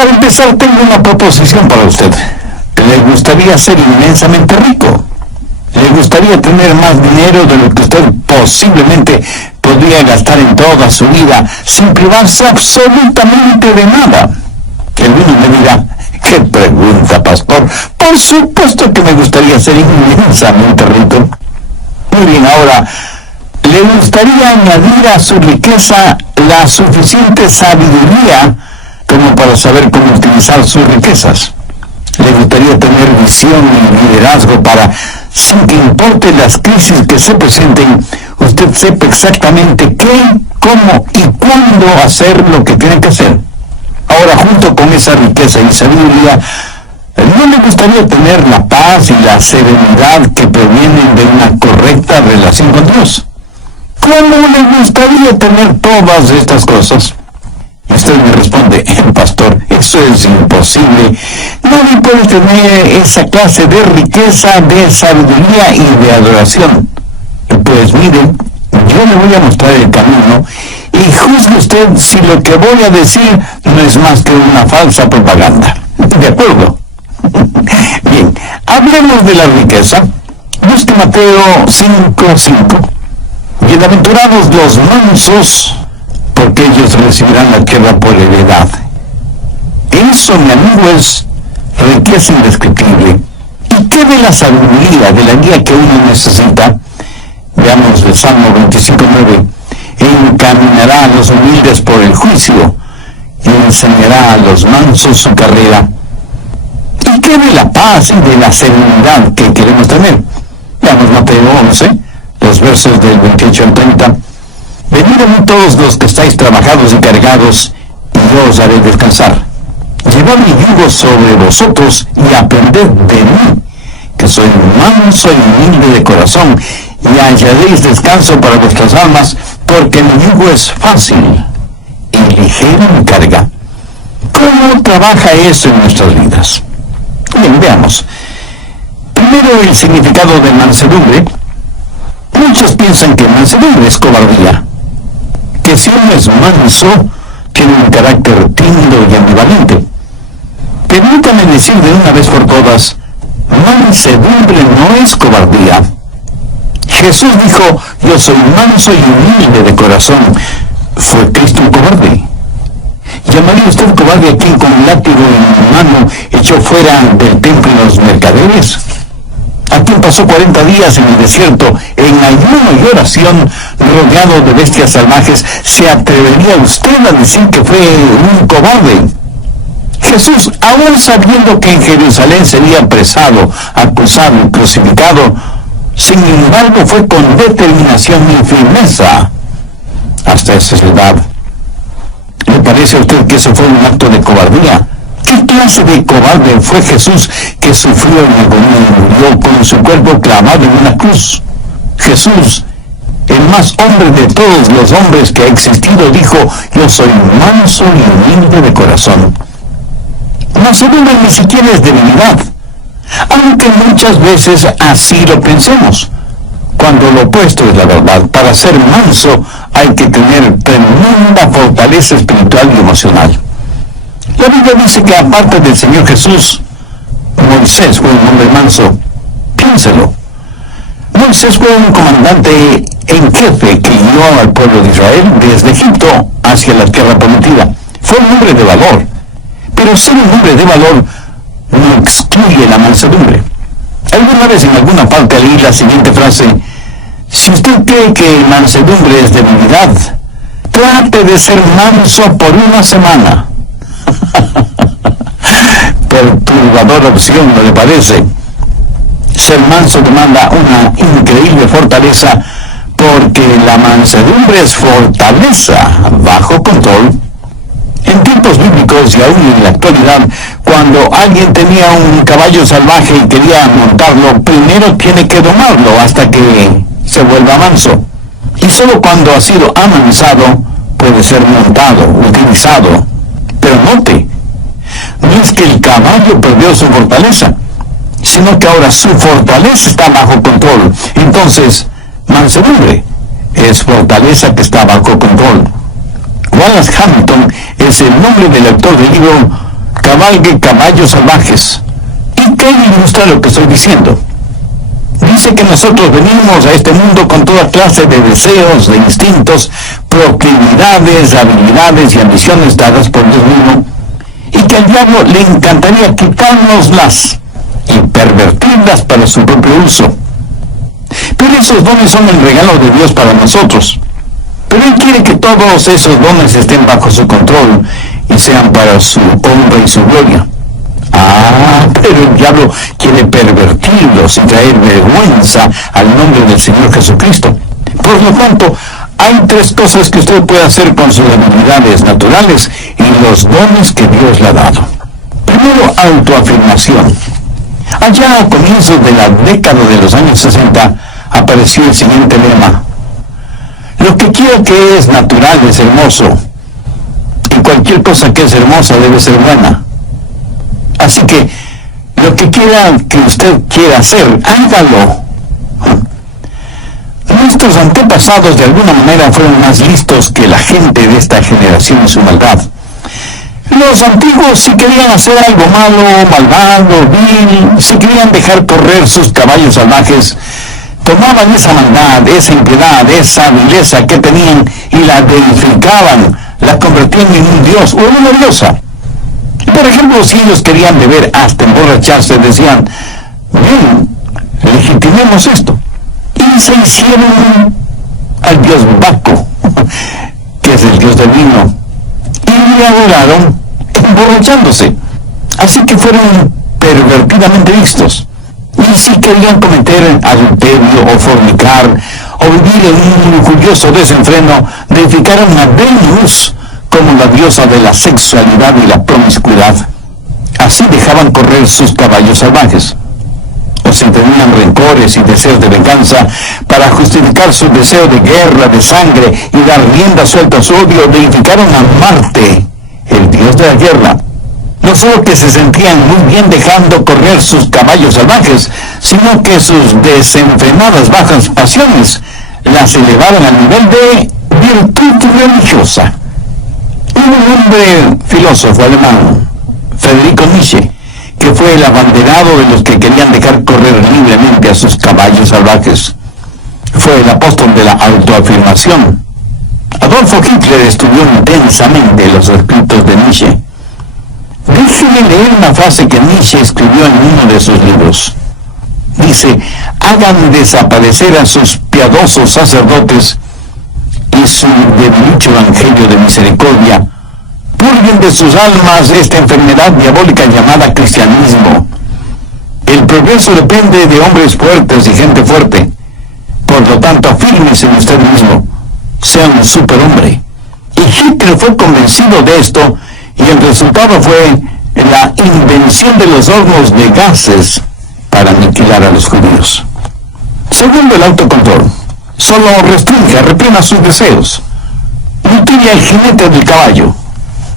Para empezar, tengo una proposición para usted. ¿Le gustaría ser inmensamente rico? ¿Le gustaría tener más dinero de lo que usted posiblemente podría gastar en toda su vida sin privarse absolutamente de nada? Alguno me dirá, ¿qué pregunta, pastor? Por supuesto que me gustaría ser inmensamente rico. Muy bien, ahora, ¿le gustaría añadir a su riqueza la suficiente sabiduría como para saber cómo utilizar sus riquezas? ¿Le gustaría tener visión y liderazgo para, sin que importe las crisis que se presenten, usted sepa exactamente qué, cómo y cuándo hacer lo que tiene que hacer? Ahora, junto con esa riqueza y sabiduría, ¿no le gustaría tener la paz y la serenidad que provienen de una correcta relación con Dios? ¿Cómo le gustaría tener todas estas cosas? Y usted me responde, pastor, eso es imposible. Nadie puede tener esa clase de riqueza, de sabiduría y de adoración. Pues mire, yo le voy a mostrar el camino y juzgue usted si lo que voy a decir no es más que una falsa propaganda. ¿De acuerdo? Bien, hablemos de la riqueza. Busque Mateo 5:5. Bienaventurados los mansos, porque ellos recibirán la tierra por heredad. Eso, mi amigo, es riqueza indescriptible. ¿Y qué de la sabiduría, de la guía que uno necesita? Veamos el Salmo 25:9. Encaminará a los humildes por el juicio y enseñará a los mansos su carrera. ¿Y qué de la paz y de la serenidad que queremos tener? Veamos Mateo 11, los versos del 28 al 30. Venid a mí todos los que estáis trabajados y cargados, y yo os haré descansar. Llevad mi yugo sobre vosotros y aprended de mí, que soy manso y humilde de corazón, y hallaréis descanso para vuestras almas, porque mi yugo es fácil y ligera mi carga. ¿Cómo trabaja eso en nuestras vidas? Bien, veamos. Primero, el significado de mansedumbre. Muchos piensan que mansedumbre es cobardía, que si uno es manso, tiene un carácter tímido y ambivalente. Permítanme decir de una vez por todas, mansedumbre no es cobardía. Jesús dijo, yo soy manso y humilde de corazón. ¿Fue Cristo un cobarde? ¿Llamaría usted cobarde a quien con un látigo en mano echó fuera del templo los mercaderes? ¿A quien pasó 40 días en el desierto en ayuno y oración rodeado de bestias salvajes? ¿Se atrevería usted a decir que fue un cobarde? Jesús, aún sabiendo que en Jerusalén sería apresado, acusado y crucificado, sin embargo fue con determinación y firmeza hasta esa ciudad. ¿Le parece a usted que eso fue un acto de cobardía? ¿Qué clase de cobarde fue Jesús que sufrió en agonía y murió con su cuerpo clavado en una cruz? Jesús, el más hombre de todos los hombres que ha existido, dijo, yo soy manso y humilde de corazón. Mansedumbre ni siquiera es debilidad, aunque muchas veces así lo pensemos, cuando lo opuesto es la verdad. Para ser manso hay que tener tremenda fortaleza espiritual y emocional. La Biblia dice que aparte del Señor Jesús, Moisés fue un hombre manso. Piénselo. Moisés fue un comandante en jefe que guió al pueblo de Israel desde Egipto hacia la tierra prometida. Fue un hombre de valor. Pero ser un hombre de valor no excluye la mansedumbre. Alguna vez en alguna parte leí la siguiente frase: si usted cree que mansedumbre es debilidad, trate de ser manso por una semana. Perturbadora opción, ¿no le parece? Ser manso demanda una increíble fortaleza, porque la mansedumbre es fortaleza bajo control. En tiempos bíblicos y aún en la actualidad, cuando alguien tenía un caballo salvaje y quería montarlo, primero tiene que domarlo hasta que se vuelva manso. Y solo cuando ha sido amansado puede ser montado, utilizado. Pero note, no es que el caballo perdió su fortaleza, sino que ahora su fortaleza está bajo control. Entonces, mansedumbre es fortaleza que está bajo control. Wallace Hamilton es el nombre del autor del libro cabalgue caballos salvajes. ¿Y qué ilustra lo que estoy diciendo? Dice que nosotros venimos a este mundo con toda clase de deseos, de instintos, proclividades, habilidades y ambiciones dadas por Dios mismo, y que al diablo le encantaría quitárnoslas y pervertirlas para su propio uso. Pero esos dones son el regalo de Dios para nosotros. Pero Él quiere que todos esos dones estén bajo su control y sean para su honra y su gloria. Pero el diablo quiere pervertirlos y traer vergüenza al nombre del Señor Jesucristo. Por lo tanto, hay tres cosas que usted puede hacer con sus habilidades naturales y los dones que Dios le ha dado. Primero, autoafirmación. Allá a comienzos de la década de los años 60 apareció el siguiente lema: lo que quiera que es natural es hermoso, y cualquier cosa que es hermosa debe ser buena. Así que, lo que quiera que usted quiera hacer, hágalo. Nuestros antepasados de alguna manera fueron más listos que la gente de esta generación en su maldad. Los antiguos, si querían hacer algo malo, malvado, vil, si querían dejar correr sus caballos salvajes, tomaban esa maldad, esa impiedad, esa vileza que tenían y la deificaban, la convertían en un dios o en una diosa. Por ejemplo, si ellos querían beber hasta emborracharse, decían: bien, legitimemos esto. Y se hicieron al dios Baco, que es el dios del vino, y le adoraron emborrachándose. Así que fueron pervertidamente vistos. Y si querían cometer adulterio o fornicar o vivir en un lujurioso desenfreno, deificaron a Venus como la diosa de la sexualidad y la promiscuidad. Así dejaban correr sus caballos salvajes. O si tenían rencores y deseos de venganza, para justificar su deseo de guerra, de sangre y dar rienda suelta a su odio, deificaron a Marte, el dios de la guerra. No solo que se sentían muy bien dejando correr sus caballos salvajes, sino que sus desenfrenadas bajas pasiones las elevaron al nivel de virtud religiosa. Hubo un hombre filósofo alemán, Friedrich Nietzsche, que fue el abanderado de los que querían dejar correr libremente a sus caballos salvajes. Fue el apóstol de la autoafirmación. Adolfo Hitler estudió intensamente los escritos de Nietzsche. Déjeme leer una frase que Nietzsche escribió en uno de sus libros. Dice: hagan desaparecer a sus piadosos sacerdotes y su debilucho evangelio de misericordia. Purguen de sus almas esta enfermedad diabólica llamada cristianismo. El progreso depende de hombres fuertes y gente fuerte. Por lo tanto, afírmese en usted mismo. Sea un superhombre. Y Hitler fue convencido de esto, y el resultado fue la invención de los hornos de gases para aniquilar a los judíos. Segundo, el autocontrol. Solo restringe, reprima sus deseos. Mutile al jinete del caballo.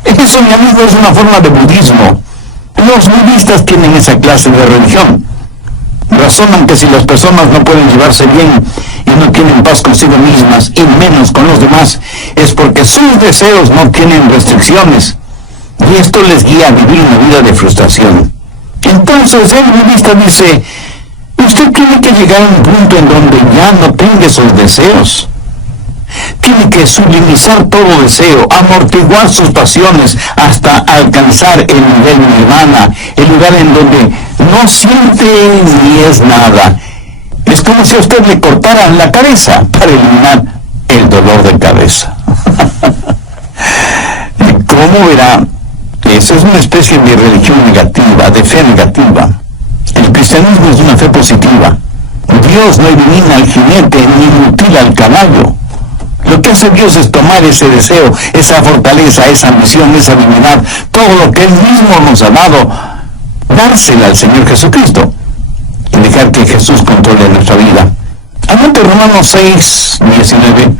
Eso, mi amigo, es una forma de budismo. Los budistas tienen esa clase de religión. Razonan que si las personas no pueden llevarse bien y no tienen paz consigo mismas y menos con los demás, es porque sus deseos no tienen restricciones, y esto les guía a vivir una vida de frustración. Entonces el budista dice: usted tiene que llegar a un punto en donde ya no tenga esos deseos. Tiene que sublimizar todo deseo, amortiguar sus pasiones hasta alcanzar el nivel nirvana, el lugar en donde no siente ni es nada. Es como si a usted le cortaran la cabeza para eliminar el dolor de cabeza. ¿Cómo verá? Esa es una especie de religión negativa, de fe negativa. El cristianismo es una fe positiva. Dios no elimina al jinete ni mutila al caballo. Lo que hace Dios es tomar ese deseo, esa fortaleza, esa ambición, esa divinidad, todo lo que Él mismo nos ha dado, dársela al Señor Jesucristo y dejar que Jesús controle nuestra vida. Anote Romanos 6, 19.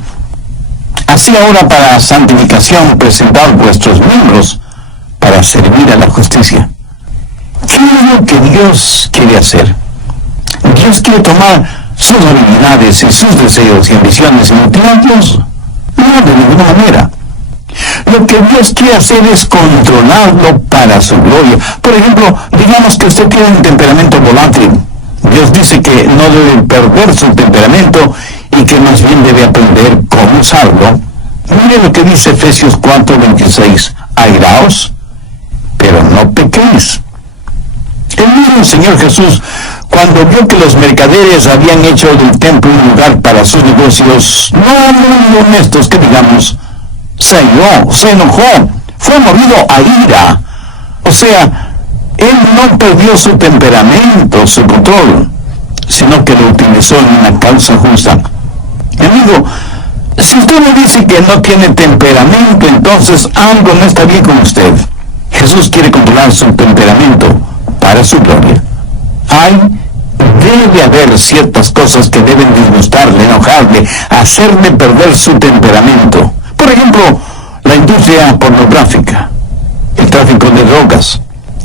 Así ahora, para santificación, presentad vuestros miembros para servir a la justicia. ¿Qué es lo que Dios quiere hacer? Dios quiere tomar sus habilidades y sus deseos y ambiciones y motivarlos. No, de ninguna manera. Lo que Dios quiere hacer es controlarlo para su gloria. Por ejemplo, digamos que usted tiene un temperamento volátil. Dios dice que no debe perder su temperamento y que más bien debe aprender cómo usarlo. Mire lo que dice Efesios 4:26. Airaos, pero no pequéis. El mismo Señor Jesús, cuando vio que los mercaderes habían hecho del templo un lugar para sus negocios, no muy honestos que digamos, se airó, se enojó, fue movido a ira. O sea, él no perdió su temperamento, su control, sino que lo utilizó en una causa justa. Mi amigo, si usted me dice que no tiene temperamento, entonces algo no está bien con usted. Jesús quiere controlar su temperamento para su gloria. Debe haber ciertas cosas que deben disgustarle, enojarle, hacerle perder su temperamento. Por ejemplo, la industria pornográfica, el tráfico de drogas,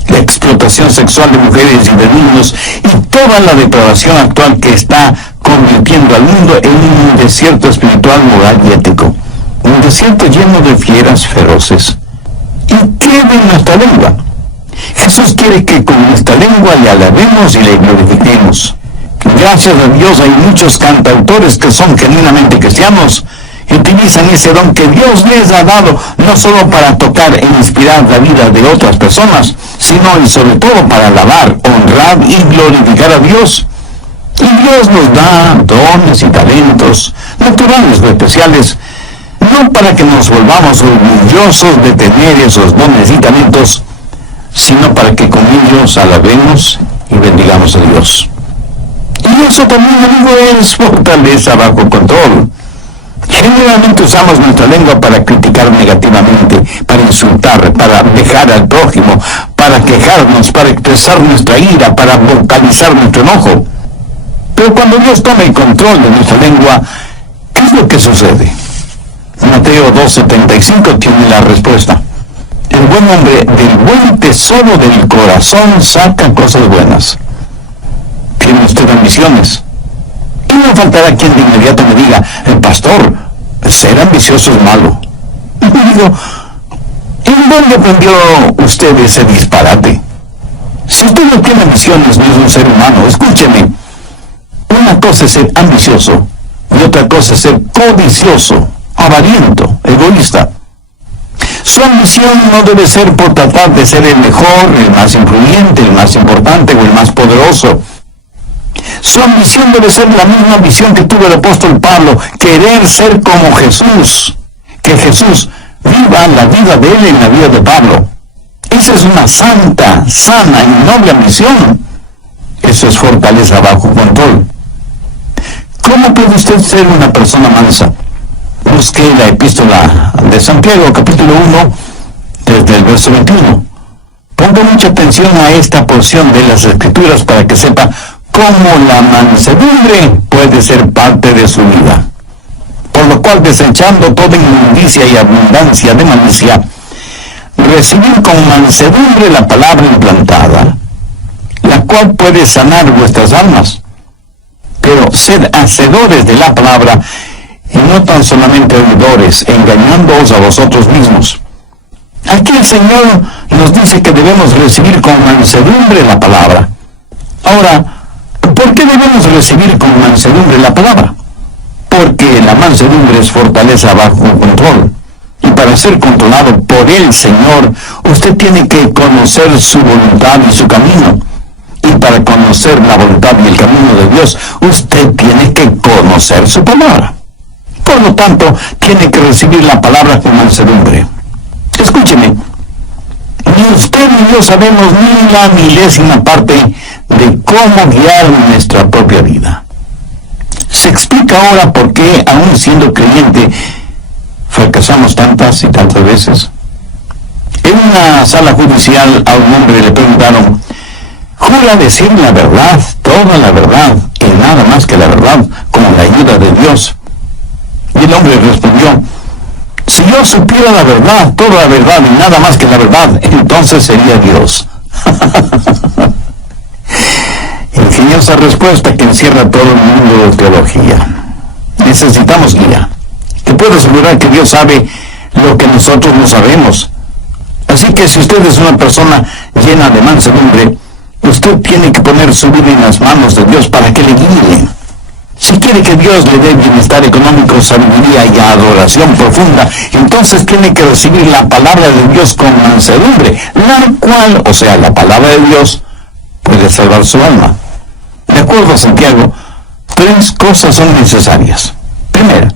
la explotación sexual de mujeres y de niños y toda la depravación actual que está convirtiendo al mundo en un desierto espiritual, moral y ético. Un desierto lleno de fieras feroces. ¿Y qué de nuestra lengua? Jesús quiere que con nuestra lengua le alabemos y le glorifiquemos. Gracias a Dios hay muchos cantautores que son genuinamente cristianos y utilizan ese don que Dios les ha dado no solo para tocar e inspirar la vida de otras personas, sino y sobre todo para alabar, honrar y glorificar a Dios. Y Dios nos da dones y talentos, naturales o especiales, no para que nos volvamos orgullosos de tener esos dones y talentos, sino para que con ellos alabemos y bendigamos a Dios. Y eso también, amigo, es fortaleza bajo control. Generalmente usamos nuestra lengua para criticar negativamente, para insultar, para dejar al prójimo, para quejarnos, para expresar nuestra ira, para vocalizar nuestro enojo. Pero cuando Dios toma el control de nuestra lengua, ¿qué es lo que sucede? Mateo 2:75 tiene la respuesta. El buen hombre del buen tesoro del corazón saca cosas buenas. ¿Tiene usted ambiciones? Y no faltará quien de inmediato me diga, el pastor, ser ambicioso es malo. Y digo, ¿en dónde aprendió usted ese disparate? Si usted no tiene ambiciones, no es un ser humano. Escúcheme, una cosa es ser ambicioso y otra cosa es ser codicioso, avariento, egoísta. Su ambición no debe ser por tratar de ser el mejor, el más influyente, el más importante o el más poderoso. Su ambición debe ser la misma ambición que tuvo el apóstol Pablo, querer ser como Jesús, que Jesús viva la vida de él en la vida de Pablo. Esa es una santa, sana y noble ambición. Eso es fortaleza bajo control. ¿Cómo puede usted ser una persona mansa? Busque la epístola de Santiago, capítulo 1, desde el verso 21. Ponga mucha atención a esta porción de las Escrituras para que sepa cómo la mansedumbre puede ser parte de su vida. Por lo cual, desechando toda inmundicia y abundancia de malicia, recibid con mansedumbre la palabra implantada, la cual puede sanar vuestras almas. Pero sed hacedores de la palabra, y no tan solamente oidores, engañándoos a vosotros mismos. Aquí el Señor nos dice que debemos recibir con mansedumbre la palabra. Ahora, ¿por qué debemos recibir con mansedumbre la palabra? Porque la mansedumbre es fortaleza bajo control. Y para ser controlado por el Señor, usted tiene que conocer su voluntad y su camino. Y para conocer la voluntad y el camino de Dios, usted tiene que conocer su palabra. Por lo tanto, tiene que recibir la palabra con mansedumbre. Escúcheme, ni usted ni yo sabemos ni la milésima parte de cómo guiar nuestra propia vida. Se explica ahora por qué, aún siendo creyente, fracasamos tantas y tantas veces. En una sala judicial a un hombre le preguntaron, ¿jura decir la verdad, toda la verdad, y nada más que la verdad, con la ayuda de Dios? Y el hombre respondió, si yo supiera la verdad, toda la verdad y nada más que la verdad, entonces sería Dios. Ingeniosa respuesta que encierra todo el mundo de teología. Necesitamos guía. Te puedo asegurar que Dios sabe lo que nosotros no sabemos. Así que si usted es una persona llena de mansedumbre, usted tiene que poner su vida en las manos de Dios para que le guíe. Si quiere que Dios le dé bienestar económico, sabiduría y adoración profunda, entonces tiene que recibir la palabra de Dios con mansedumbre, la cual, o sea, la palabra de Dios, puede salvar su alma. De acuerdo a Santiago, 3 cosas son necesarias. Primera,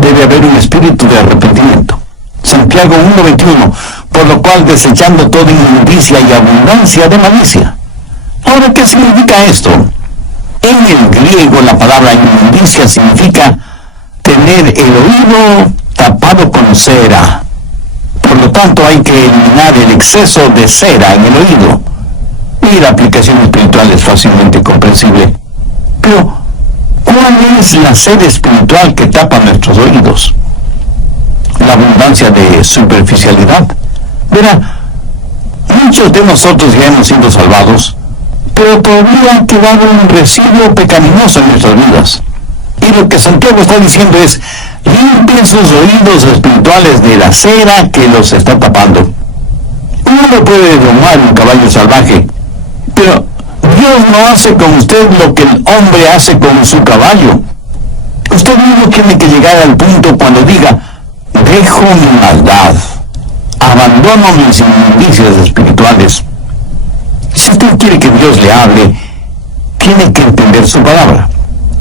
debe haber un espíritu de arrepentimiento. Santiago 1:21, por lo cual desechando toda inmundicia y abundancia de malicia. Ahora, ¿qué significa esto? En el griego la palabra inmundicia significa tener el oído tapado con cera. Por lo tanto, hay que eliminar el exceso de cera en el oído. Y la aplicación espiritual es fácilmente comprensible. Pero, ¿cuál es la cera espiritual que tapa nuestros oídos? La abundancia de superficialidad. Verá, muchos de nosotros ya hemos sido salvados, pero todavía ha quedado un residuo pecaminoso en nuestras vidas. Y lo que Santiago está diciendo es, limpien sus oídos espirituales de la cera que los está tapando. Uno no puede domar un caballo salvaje, pero Dios no hace con usted lo que el hombre hace con su caballo. Usted mismo tiene que llegar al punto cuando diga, dejo mi maldad, abandono mis inmundicias espirituales. Si usted quiere que Dios le hable, tiene que entender su palabra.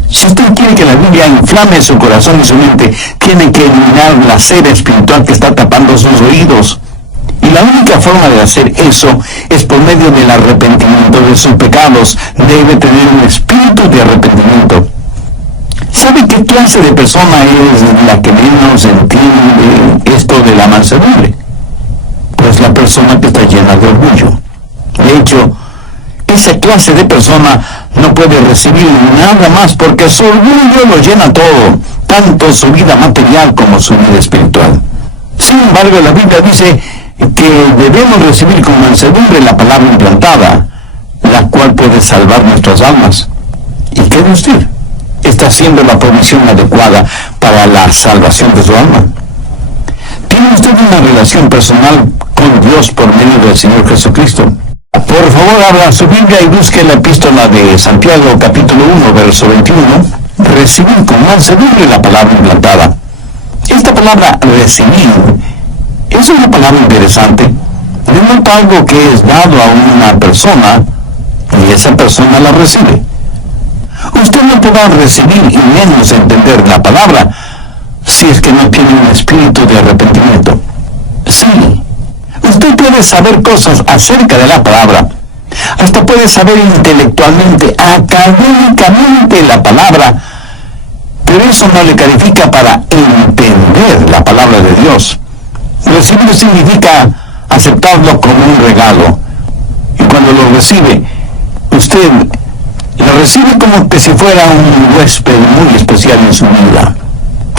Si usted quiere que la Biblia inflame su corazón y su mente, tiene que eliminar la cera espiritual que está tapando sus oídos. Y la única forma de hacer eso es por medio del arrepentimiento de sus pecados. Debe tener un espíritu de arrepentimiento. ¿Sabe qué clase de persona es la que menos entiende esto de la mansedumbre? Pues la persona que está llena de orgullo. De hecho, esa clase de persona no puede recibir nada más porque su orgullo lo llena todo, tanto su vida material como su vida espiritual. Sin embargo, la Biblia dice que debemos recibir con mansedumbre la palabra implantada, la cual puede salvar nuestras almas. ¿Y qué de usted? ¿Está haciendo la provisión adecuada para la salvación de su alma? ¿Tiene usted una relación personal con Dios por medio del Señor Jesucristo? Por favor, abra su Biblia y busque la epístola de Santiago, capítulo 1, verso 21. Recibir con mansedumbre la palabra implantada. Esta palabra recibir es una palabra interesante. Denota algo que es dado a una persona y esa persona la recibe. Usted no podrá recibir y menos entender la palabra si es que no tiene un espíritu de arrepentimiento. Sí, usted puede saber cosas acerca de la palabra, hasta puede saber intelectualmente, académicamente la palabra, pero eso no le califica para entender la palabra de Dios. Recibir significa aceptarlo como un regalo, y cuando lo recibe, usted lo recibe como que si fuera un huésped muy especial en su vida,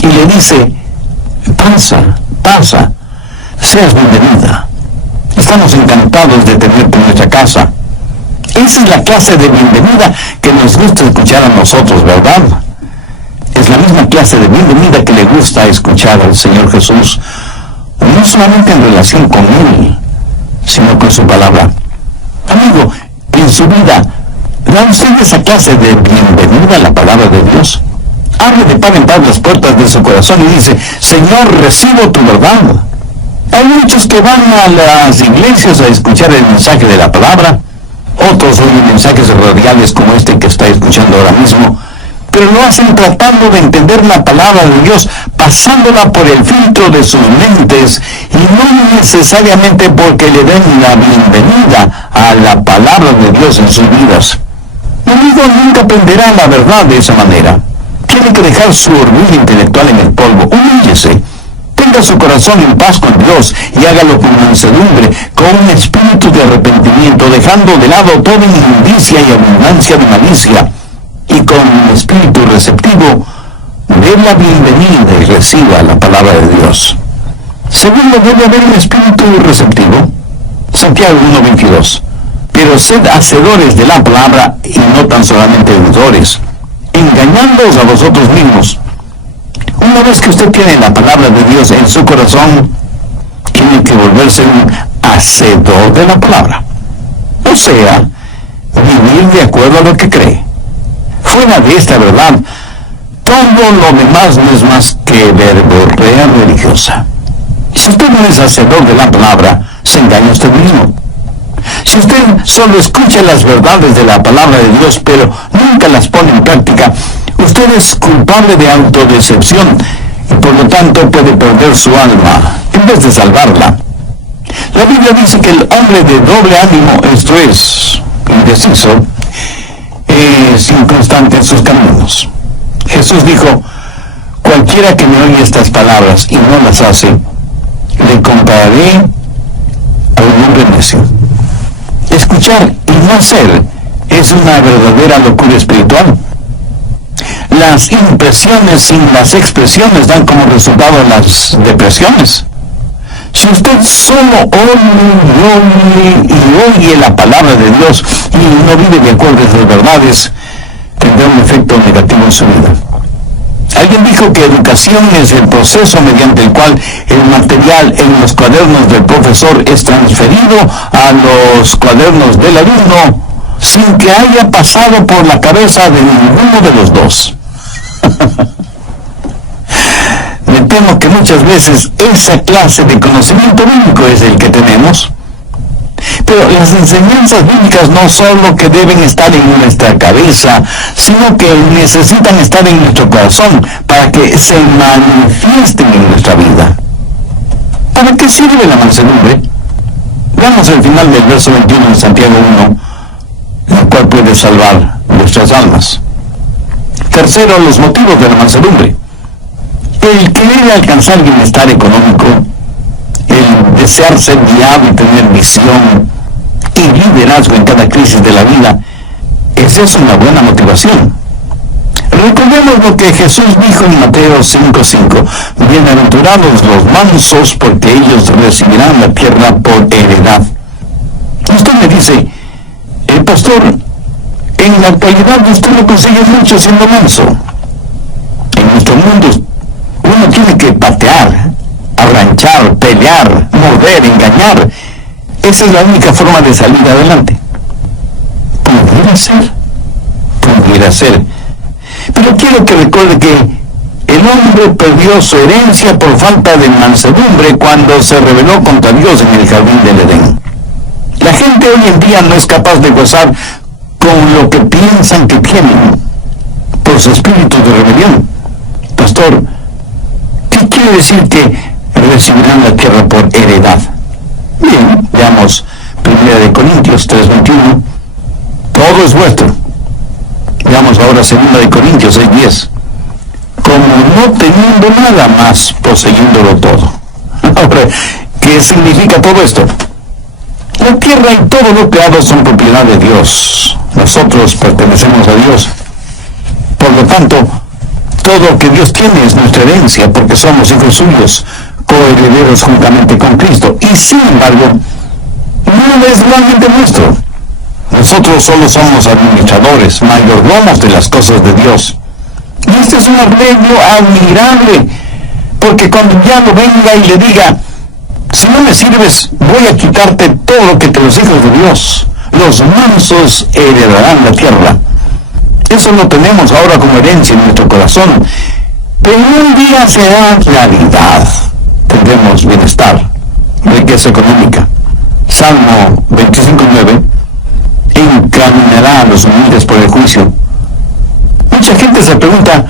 y le dice, pasa, seas bienvenida. Estamos encantados de tenerte en nuestra casa. Esa es la clase de bienvenida que nos gusta escuchar a nosotros, ¿verdad? Es la misma clase de bienvenida que le gusta escuchar al Señor Jesús, no solamente en relación con Él, sino con su palabra. Amigo, en su vida, ¿da usted esa clase de bienvenida a la palabra de Dios? Abre de par en par las puertas de su corazón y dice, Señor, recibo tu verdad. Hay muchos que van a las iglesias a escuchar el mensaje de la palabra, otros oyen mensajes radiales como este que está escuchando ahora mismo, pero lo hacen tratando de entender la palabra de Dios, pasándola por el filtro de sus mentes, y no necesariamente porque le den la bienvenida a la palabra de Dios en sus vidas. Mi amigo nunca aprenderá la verdad de esa manera. Tiene que dejar su orgullo intelectual en el polvo. Humíllese. Tenga su corazón en paz con Dios y hágalo con mansedumbre, con un espíritu de arrepentimiento, dejando de lado toda inmundicia y abundancia de malicia, y con un espíritu receptivo, dé la bienvenida y reciba la palabra de Dios. Segundo, debe haber un espíritu receptivo. Santiago 1:22. Pero sed hacedores de la palabra y no tan solamente oidores, engañándoos a vosotros mismos. Una vez que usted tiene la palabra de Dios en su corazón, tiene que volverse un hacedor de la palabra. O sea, vivir de acuerdo a lo que cree. Fuera de esta verdad, todo lo demás no es más que verborrea religiosa. Si usted no es hacedor de la palabra, se engaña usted mismo. Si usted solo escucha las verdades de la palabra de Dios, pero nunca las pone en práctica, usted es culpable de autodecepción y por lo tanto puede perder su alma en vez de salvarla. La Biblia dice que el hombre de doble ánimo, esto es, indeciso, es inconstante en sus caminos. Jesús dijo: cualquiera que me oye estas palabras y no las hace, le compararé a un hombre necio. Escuchar y no hacer es una verdadera locura espiritual. Las impresiones sin las expresiones dan como resultado las depresiones. Si usted solo oye la palabra de Dios y no vive de acuerdo a las verdades, tendrá un efecto negativo en su vida. Alguien dijo que educación es el proceso mediante el cual el material en los cuadernos del profesor es transferido a los cuadernos del alumno sin que haya pasado por la cabeza de ninguno de los dos. Me temo que muchas veces esa clase de conocimiento bíblico es el que tenemos. Pero las enseñanzas bíblicas no solo que deben estar en nuestra cabeza, sino que necesitan estar en nuestro corazón para que se manifiesten en nuestra vida. ¿Para qué sirve la mansedumbre? Veamos el final del verso 21 de Santiago 1, la cual puede salvar nuestras almas. Tercero, los motivos de la mansedumbre. El querer alcanzar bienestar económico, el desear ser guiado y tener visión y liderazgo en cada crisis de la vida, esa es una buena motivación. Recordemos lo que Jesús dijo en Mateo 5:5: bienaventurados los mansos, porque ellos recibirán la tierra por heredad. Usted me dice: pastor, en la actualidad usted no consigue mucho siendo manso. En nuestro mundo uno tiene que patear, arranchar, pelear, morder, engañar. Esa es la única forma de salir adelante. Pudiera ser. Pero quiero que recuerde que el hombre perdió su herencia por falta de mansedumbre cuando se rebeló contra Dios en el jardín del Edén. La gente hoy en día no es capaz de gozar con lo que piensan que tienen por su espíritu de rebelión. Pastor, ¿qué quiere decir que recibirán la tierra por heredad? Bien, veamos 1 Corintios 3:21. Todo es vuestro. Veamos ahora 2 Corintios 6:10. Como no teniendo nada más, poseyéndolo todo. Ahora, ¿qué significa todo esto? La tierra y todo lo creado son propiedad de Dios. Nosotros pertenecemos a Dios. Por lo tanto, todo lo que Dios tiene es nuestra herencia, porque somos hijos suyos, coherederos juntamente con Cristo. Y sin embargo, no es realmente nuestro. Nosotros solo somos administradores, mayordomos de las cosas de Dios. Y este es un arreglo admirable, porque cuando ya no venga y le diga: si no me sirves, voy a quitarte todo lo que te los hijos de Dios, los mansos heredarán la tierra. Eso lo tenemos ahora como herencia en nuestro corazón, pero un día será realidad. Tendremos bienestar, riqueza económica. Salmo 25:9: encaminará a los humildes por el juicio. Mucha gente se pregunta: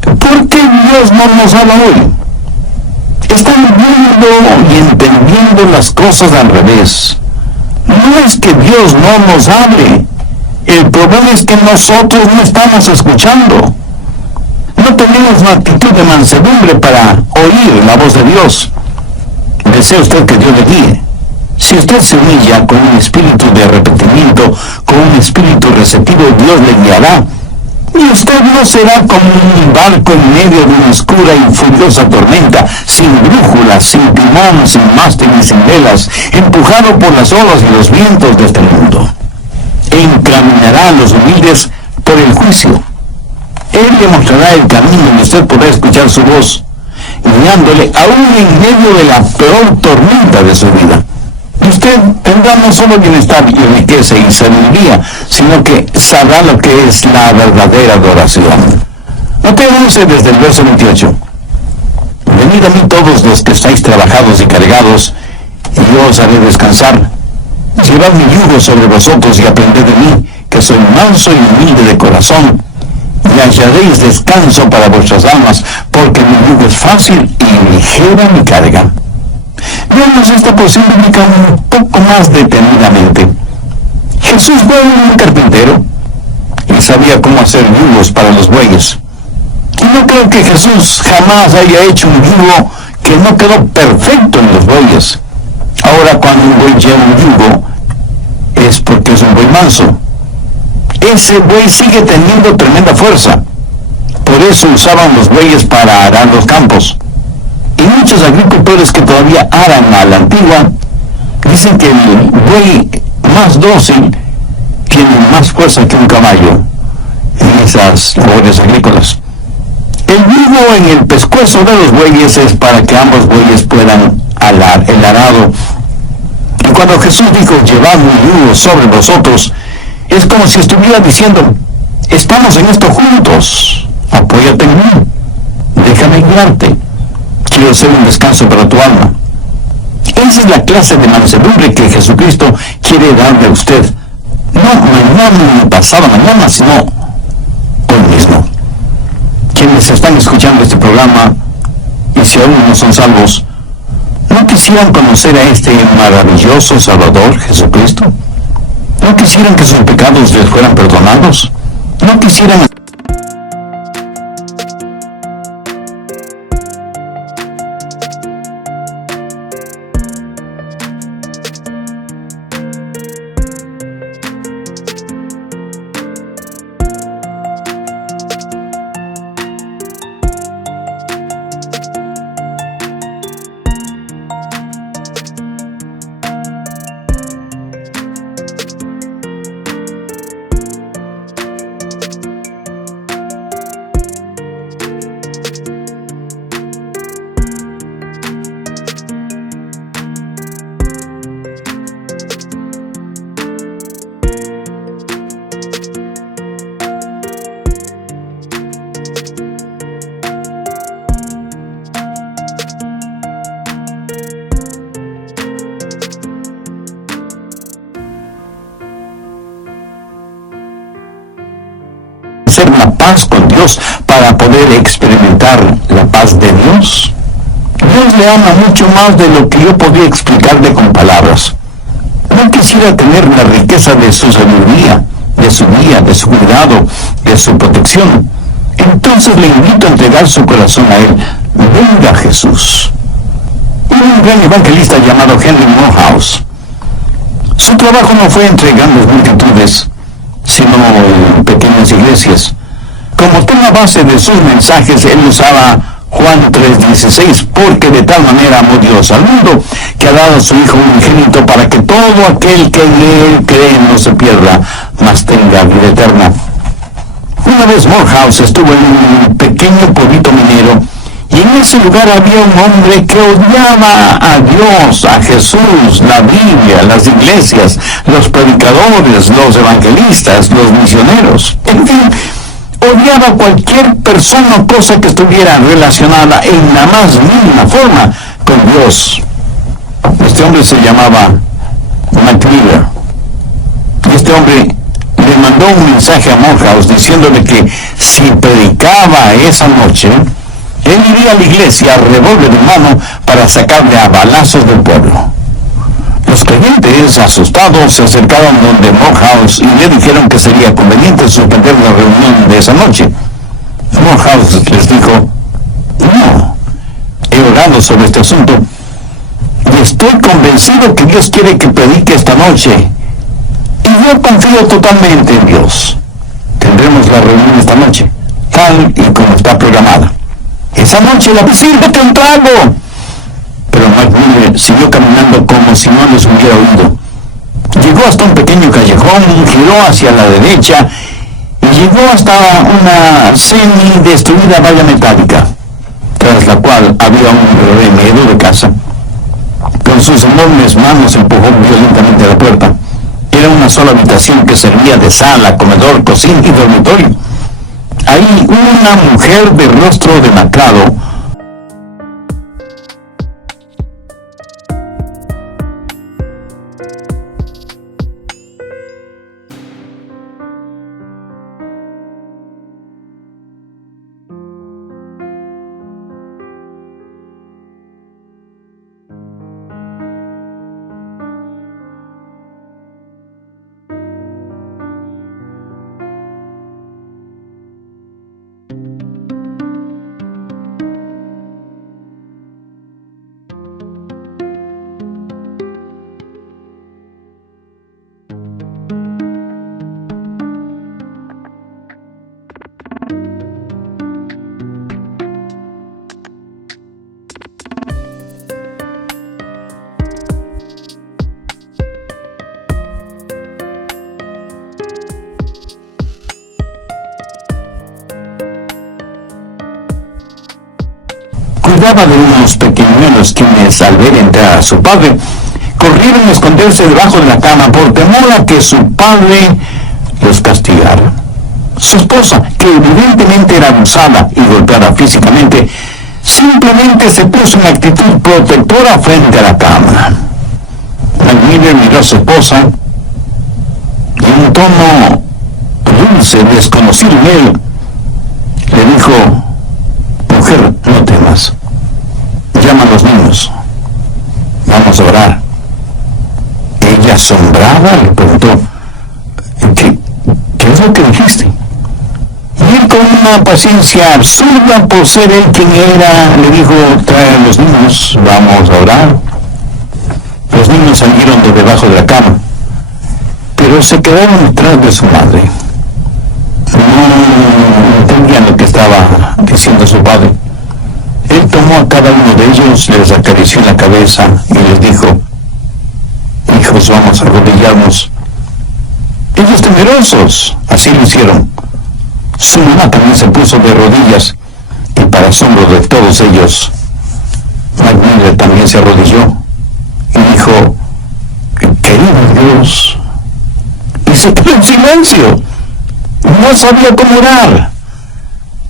¿por qué Dios no nos habla hoy? Están viendo y entendiendo las cosas al revés. No es que Dios no nos hable, el problema es que nosotros no estamos escuchando. No tenemos una actitud de mansedumbre para oír la voz de Dios. Desea usted que Dios le guíe. Si usted se humilla con un espíritu de arrepentimiento, con un espíritu receptivo, Dios le guiará. Y usted no será como un barco en medio de una oscura y furiosa tormenta, sin brújula, sin timón, sin mástil y sin velas, empujado por las olas y los vientos de este mundo. Encaminará a los humildes por el juicio. Él le mostrará el camino y usted podrá escuchar su voz, guiándole aún en medio de la peor tormenta de su vida. Y usted tendrá no solo bienestar y riqueza y sabiduría, sino que sabrá lo que es la verdadera adoración. Mateo 11 desde el verso 28. Venid a mí todos los que estáis trabajados y cargados, y yo os haré descansar. Llevad mi yugo sobre vosotros y aprended de mí, que soy manso y humilde de corazón, y hallaréis descanso para vuestras almas, porque mi yugo es fácil y ligera mi carga. Veamos esta porción bíblica un poco más detenidamente. Jesús fue un carpintero y sabía cómo hacer yugos para los bueyes. Y no creo que Jesús jamás haya hecho un yugo que no quedó perfecto en los bueyes. Ahora, cuando un buey lleva un yugo, es porque es un buey manso. Ese buey sigue teniendo tremenda fuerza. Por eso usaban los bueyes para arar los campos. Y muchos agricultores que todavía aran a la antigua dicen que el buey más dócil tiene más fuerza que un caballo en esas labores agrícolas. El yugo en el pescuezo de los bueyes es para que ambos bueyes puedan alar el arado. Y cuando Jesús dijo, llevad mi yugo sobre vosotros, es como si estuviera diciendo, estamos en esto juntos, apóyate en mí, déjame guiarte, quiero hacer un descanso para tu alma. Esa es la clase de mansedumbre que Jesucristo quiere darle a usted, no mañana ni pasado mañana, sino hoy mismo. Quienes están escuchando este programa, y si aún no son salvos, ¿no quisieran conocer a este maravilloso Salvador, Jesucristo? ¿No quisieran que sus pecados les fueran perdonados? ¿No quisieran hacer la paz con Dios para poder experimentar la paz de Dios? Dios le ama mucho más de lo que yo podía explicarle con palabras. No quisiera tener la riqueza de su sabiduría, de su guía, de su cuidado, de su protección. Entonces le invito a entregar su corazón a Él. Venga Jesús. Hubo un gran evangelista llamado Henry Morehouse. Su trabajo no fue entre grandes multitudes, sino en pequeñas iglesias. Como tema base de sus mensajes, él usaba Juan 3:16, porque de tal manera amó Dios al mundo, que ha dado a su Hijo unigénito para que todo aquel que en Él cree no se pierda, mas tenga vida eterna. Una vez Morehouse estuvo en un pequeño pueblito minero, y en ese lugar había un hombre que odiaba a Dios, a Jesús, la Biblia, las iglesias, los predicadores, los evangelistas, los misioneros. En fin, odiaba a cualquier persona o cosa que estuviera relacionada en la más mínima forma con Dios. Este hombre se llamaba McNeil. Y este hombre le mandó un mensaje a Morehouse diciéndole que si predicaba esa noche, él iría a la iglesia, revólver en mano, para sacarle a balazos del pueblo. Los creyentes, asustados, se acercaron donde Morehouse y le dijeron que sería conveniente suspender la reunión de esa noche. Morehouse les dijo, no, he orado sobre este asunto y estoy convencido que Dios quiere que predique esta noche. Y yo confío totalmente en Dios. Tendremos la reunión esta noche, tal y como está programada. Esa noche la sírvete un trago. Pero McNeil siguió caminando como si no les hubiera oído. Llegó hasta un pequeño callejón, giró hacia la derecha y Llegó hasta una semi-destruida valla metálica, tras la cual había un remedo de casa. Con sus enormes manos empujó violentamente a la puerta. Era una sola habitación que servía de sala, comedor, cocina y dormitorio. Ahí una mujer de rostro demacrado cuidaba de unos pequeñuelos quienes, al ver entrar a su padre, corrieron a esconderse debajo de la cama por temor a que su padre los castigara. Su esposa, que evidentemente era abusada y golpeada físicamente, simplemente se puso en actitud protectora frente a la cama. McMiller miró a su esposa y en un tono dulce, desconocido en él, le dijo: mujer, no temas. Llama a los niños. Vamos a orar. Ella, asombrada, le preguntó: ¿Qué es lo que dijiste? Y él, con una paciencia absurda por ser él quien era, le dijo: trae a los niños, vamos a orar. Los niños salieron de debajo de la cama, pero se quedaron detrás de su madre. No entendían lo que estaba diciendo su padre. Él tomó a cada uno de ellos, les acarició en la cabeza y les dijo: hijos, vamos a arrodillarnos. Ellos, temerosos, así lo hicieron. Su mamá también se puso de rodillas y, para asombro de todos ellos, McMiller también se arrodilló y dijo: querido Dios. Y se quedó en silencio. No sabía cómo orar.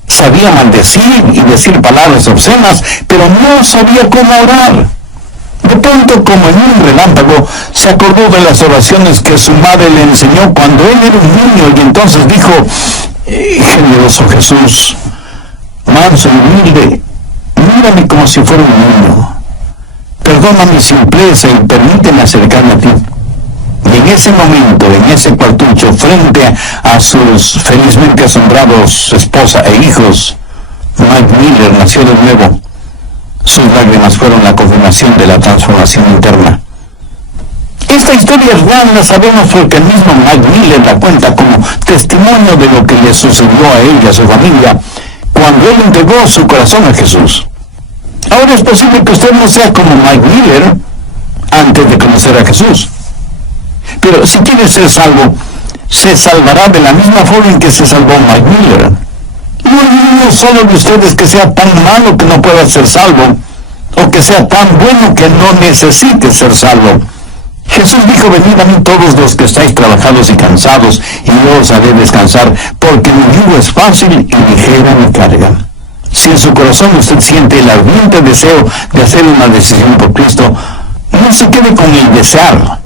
Sabía maldecir y decir palabras obscenas, pero no sabía cómo orar. De pronto, como en un relámpago, se acordó de las oraciones que su madre le enseñó cuando él era un niño, y entonces dijo: generoso Jesús, manso y humilde, mírame como si fuera un niño. Perdona mi simpleza y permíteme acercarme a ti. Y en ese momento, en ese cuartucho, frente a sus felizmente asombrados esposa e hijos, McMiller nació de nuevo. Sus lágrimas fueron la confirmación de la transformación interna. Esta historia es real, la sabemos porque el mismo McMiller la cuenta como testimonio de lo que le sucedió a él y a su familia cuando él entregó su corazón a Jesús. Ahora es posible que usted no sea como McMiller antes de conocer a Jesús. Pero si quiere ser salvo, se salvará de la misma forma en que se salvó McMiller. No hay uno solo de ustedes que sea tan malo que no pueda ser salvo, o que sea tan bueno que no necesite ser salvo. Jesús dijo: venid a mí todos los que estáis trabajados y cansados, y yo os haré descansar, porque mi yugo es fácil y ligera mi carga. Si en su corazón usted siente el ardiente deseo de hacer una decisión por Cristo, no se quede con el desear.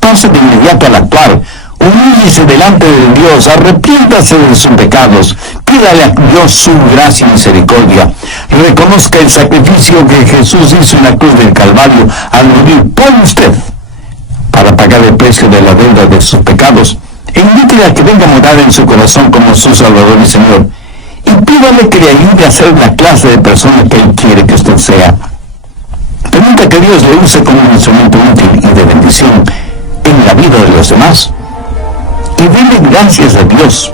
Pase de inmediato al actuar. Humíllese delante de Dios, arrepiéntase de sus pecados, pídale a Dios su gracia y misericordia, reconozca el sacrificio que Jesús hizo en la cruz del Calvario al morir por usted para pagar el precio de la deuda de sus pecados, e invítele a que venga a morar en su corazón como su Salvador y Señor, y pídale que le ayude a ser la clase de persona que Él quiere que usted sea. Permita que Dios le use como un instrumento útil y de bendición en la vida de los demás, y dele gracias a Dios